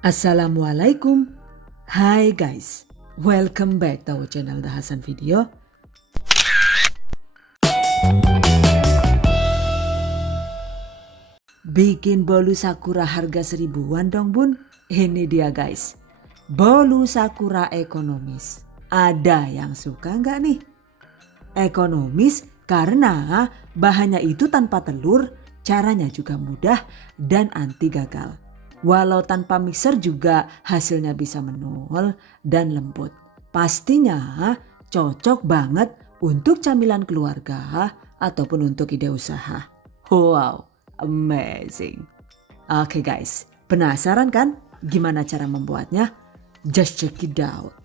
Assalamualaikum. Hai guys, welcome back to our channel The Hasan Video. Bikin bolu sakura harga 1000-an dong bun. Ini dia guys, bolu sakura ekonomis. Ada yang suka nggak nih? Ekonomis karena bahannya itu tanpa telur, caranya juga mudah dan anti gagal. Walau tanpa mixer juga hasilnya bisa menol dan lembut. Pastinya cocok banget untuk camilan keluarga ataupun untuk ide usaha. Wow, amazing. Oke guys, penasaran kan gimana cara membuatnya? Just check it out.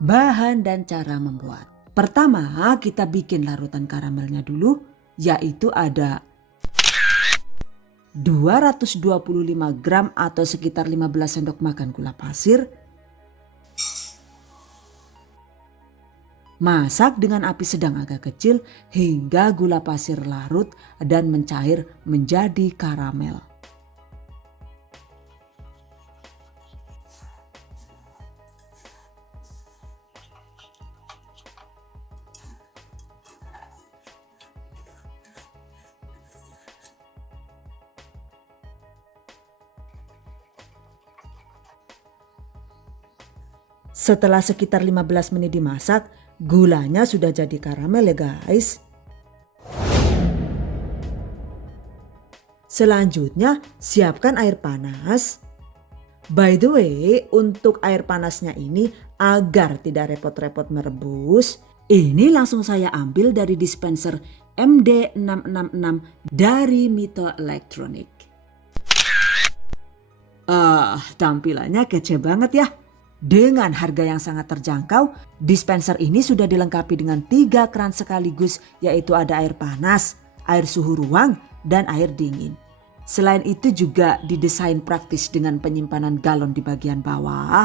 Bahan dan cara membuat. Pertama, kita bikin larutan karamelnya dulu, yaitu ada 225 gram atau sekitar 15 sendok makan gula pasir. Masak dengan api sedang agak kecil hingga gula pasir larut dan mencair menjadi karamel. Setelah sekitar 15 menit dimasak, gulanya sudah jadi karamel ya guys. Selanjutnya siapkan air panas. By the way, untuk air panasnya ini agar tidak repot-repot merebus, ini langsung saya ambil dari dispenser MD666 dari Mito Electronic. Tampilannya kece banget ya. Dengan harga yang sangat terjangkau, dispenser ini sudah dilengkapi dengan 3 keran sekaligus, yaitu ada air panas, air suhu ruang, dan air dingin. Selain itu juga didesain praktis dengan penyimpanan galon di bagian bawah.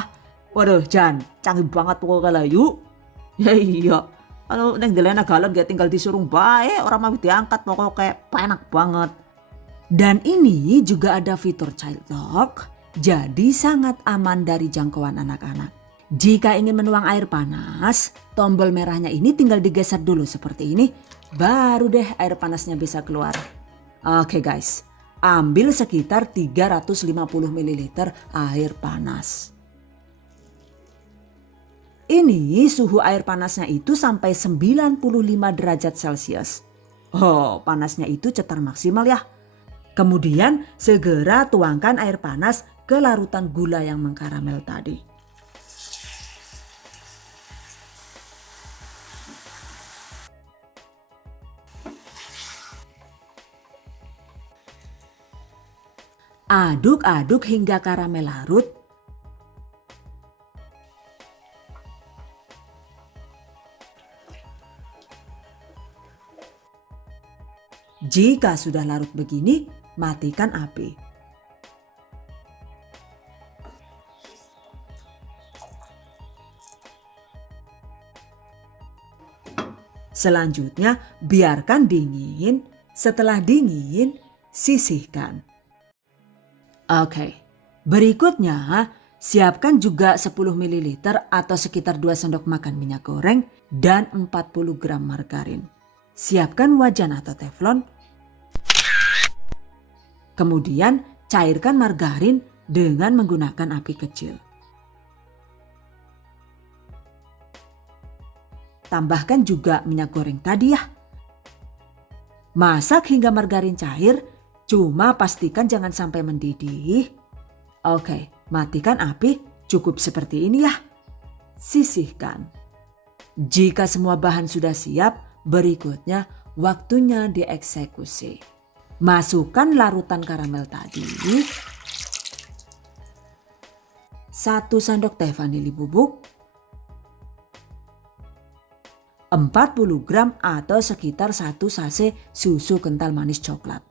Waduh Jan, canggih banget pokoknya yuk. Ya iya, kalau neng delena galon gak tinggal disuruh bae, orang mau diangkat pokoknya kayak enak banget. Dan ini juga ada fitur child lock. Jadi sangat aman dari jangkauan anak-anak. Jika ingin menuang air panas, tombol merahnya ini tinggal digeser dulu seperti ini. Baru deh air panasnya bisa keluar. Oke guys, ambil sekitar 350 ml air panas. Ini suhu air panasnya itu sampai 95 derajat Celcius. Oh, panasnya itu cetar maksimal ya. Kemudian segera tuangkan air panas ke larutan gula yang mengkaramel tadi. Aduk-aduk hingga karamel larut. Jika sudah larut begini, matikan api. Selanjutnya biarkan dingin. Setelah dingin, sisihkan. Oke, berikutnya siapkan juga 10 ml atau sekitar 2 sendok makan minyak goreng dan 40 gram margarin. Siapkan wajan atau teflon. Kemudian cairkan margarin dengan menggunakan api kecil. Tambahkan juga minyak goreng tadi ya. Masak hingga margarin cair, cuma pastikan jangan sampai mendidih. Oke, matikan api, cukup seperti ini ya. Sisihkan. Jika semua bahan sudah siap, berikutnya waktunya dieksekusi. Masukkan larutan karamel tadi. 1 sendok teh vanili bubuk. 40 gram atau sekitar 1 sachet susu kental manis coklat.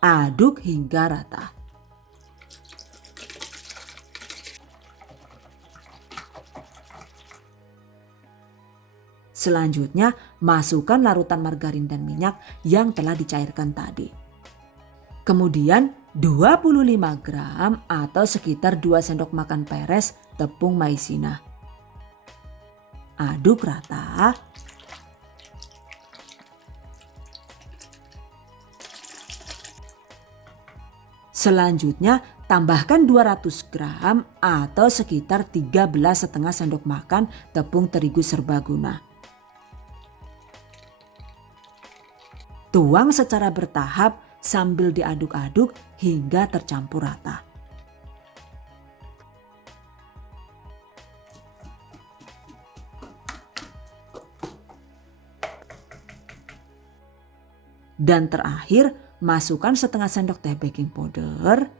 Aduk hingga rata. Selanjutnya, masukkan larutan margarin dan minyak yang telah dicairkan tadi. Kemudian 25 gram atau sekitar 2 sendok makan peres tepung maizena. Aduk rata. Selanjutnya tambahkan 200 gram atau sekitar 13,5 sendok makan tepung terigu serbaguna. Tuang secara bertahap sambil diaduk-aduk hingga tercampur rata. Dan terakhir, masukkan setengah sendok teh baking powder.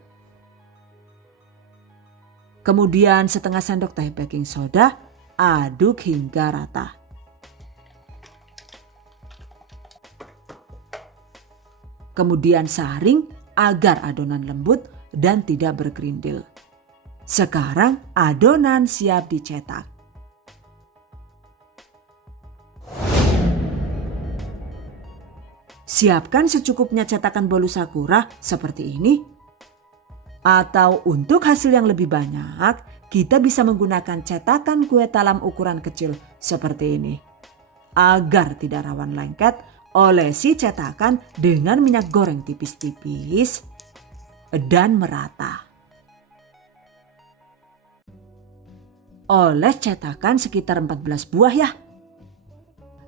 Kemudian setengah sendok teh baking soda, aduk hingga rata. Kemudian saring agar adonan lembut dan tidak bergerindil. Sekarang adonan siap dicetak. Siapkan secukupnya cetakan bolu sakura seperti ini. Atau untuk hasil yang lebih banyak, kita bisa menggunakan cetakan kue talam ukuran kecil seperti ini. Agar tidak rawan lengket, olesi cetakan dengan minyak goreng tipis-tipis dan merata. Oles cetakan sekitar 14 buah ya.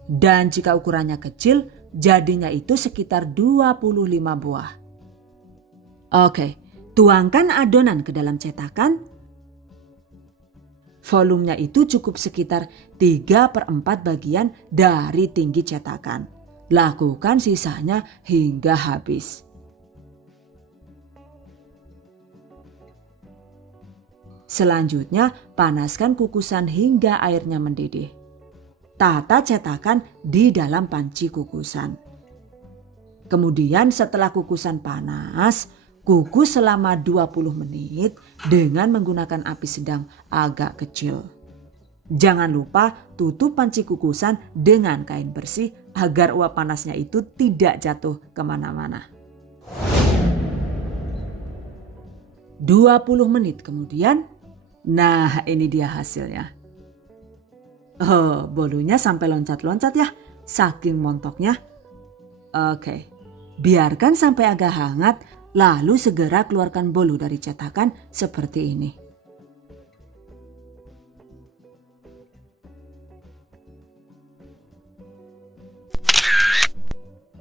Dan jika ukurannya kecil, jadinya itu sekitar 25 buah. Oke, tuangkan adonan ke dalam cetakan. Volumenya itu cukup sekitar 3/4 bagian dari tinggi cetakan. Lakukan sisanya hingga habis. Selanjutnya, panaskan kukusan hingga airnya mendidih. Tata cetakan di dalam panci kukusan. Kemudian setelah kukusan panas, kukus selama 20 menit dengan menggunakan api sedang agak kecil. Jangan lupa tutup panci kukusan dengan kain bersih agar uap panasnya itu tidak jatuh kemana-mana. 20 menit kemudian, nah ini dia hasilnya. Oh, bolunya sampai loncat-loncat ya, saking montoknya. Oke, biarkan sampai agak hangat, lalu segera keluarkan bolu dari cetakan seperti ini.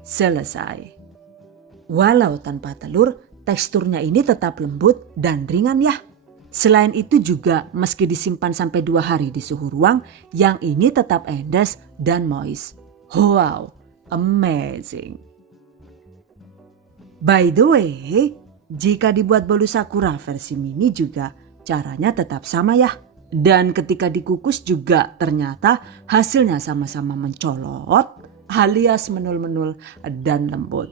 Selesai. Walau tanpa telur, teksturnya ini tetap lembut dan ringan ya. Selain itu juga meski disimpan sampai 2 hari di suhu ruang, yang ini tetap endes dan moist. Wow, amazing. By the way, jika dibuat bolu sakura versi mini juga caranya tetap sama ya. Dan ketika dikukus juga ternyata hasilnya sama-sama mencolot alias menul-menul dan lembut.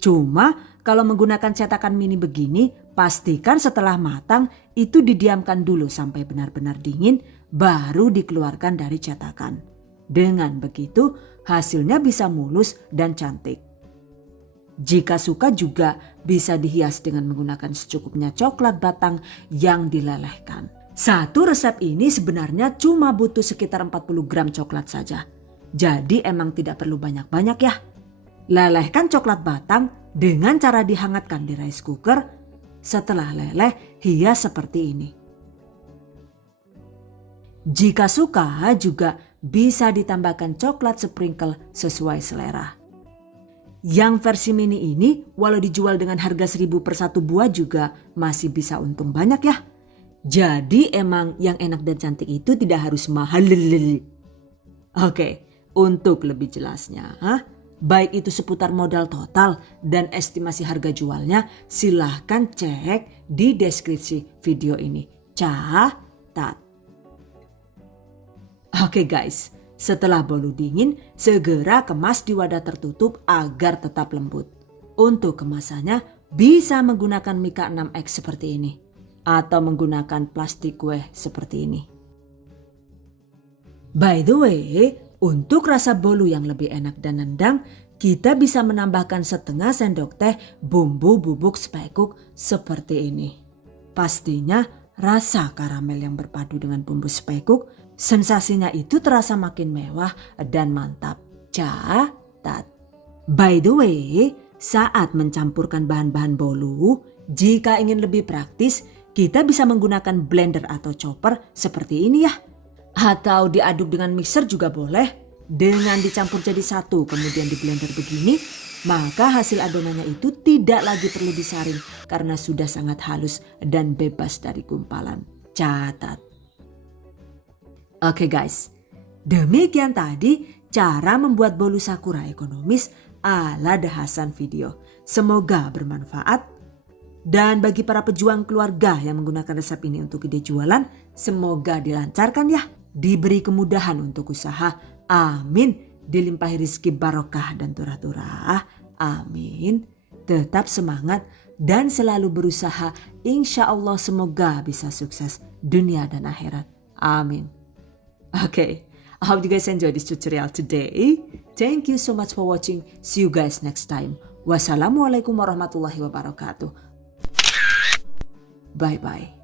Cuma kalau menggunakan cetakan mini begini, pastikan setelah matang itu didiamkan dulu sampai benar-benar dingin baru dikeluarkan dari cetakan. Dengan begitu hasilnya bisa mulus dan cantik. Jika suka juga bisa dihias dengan menggunakan secukupnya coklat batang yang dilelehkan. Satu resep ini sebenarnya cuma butuh sekitar 40 gram coklat saja. Jadi emang tidak perlu banyak-banyak ya. Lelehkan coklat batang dengan cara dihangatkan di rice cooker. Setelah leleh, hias seperti ini. Jika suka juga bisa ditambahkan coklat sprinkle sesuai selera. Yang versi mini ini walau dijual dengan harga 1.000 per 1 buah juga masih bisa untung banyak ya. Jadi emang yang enak dan cantik itu tidak harus mahal. Oke. Untuk lebih jelasnya, baik itu seputar modal total dan estimasi harga jualnya, silahkan cek di deskripsi video ini. Catat. Oke guys, setelah bolu dingin, segera kemas di wadah tertutup agar tetap lembut. Untuk kemasannya bisa menggunakan Mika 6X seperti ini atau menggunakan plastik kue seperti ini. By the way, untuk rasa bolu yang lebih enak dan nendang, kita bisa menambahkan setengah sendok teh bumbu bubuk spekuk seperti ini. Pastinya rasa karamel yang berpadu dengan bumbu spekuk, sensasinya itu terasa makin mewah dan mantap. Catat. By the way, saat mencampurkan bahan-bahan bolu, jika ingin lebih praktis, kita bisa menggunakan blender atau chopper seperti ini ya. Atau diaduk dengan mixer juga boleh. Dengan dicampur jadi satu kemudian di blender begini, maka hasil adonannya itu tidak lagi perlu disaring karena sudah sangat halus dan bebas dari gumpalan. Catat. Oke guys, demikian tadi cara membuat bolu sakura ekonomis ala The Hasan Video. Semoga bermanfaat. Dan bagi para pejuang keluarga yang menggunakan resep ini untuk ide jualan, semoga dilancarkan ya. Diberi kemudahan untuk usaha. Amin. Dilimpahi rizki barokah dan turah-turah. Amin. Tetap semangat dan selalu berusaha. Insya Allah semoga bisa sukses dunia dan akhirat. Amin. Okay, I hope you guys enjoyed this tutorial today. Thank you so much for watching. See you guys next time. Wassalamualaikum warahmatullahi wabarakatuh. Bye-bye.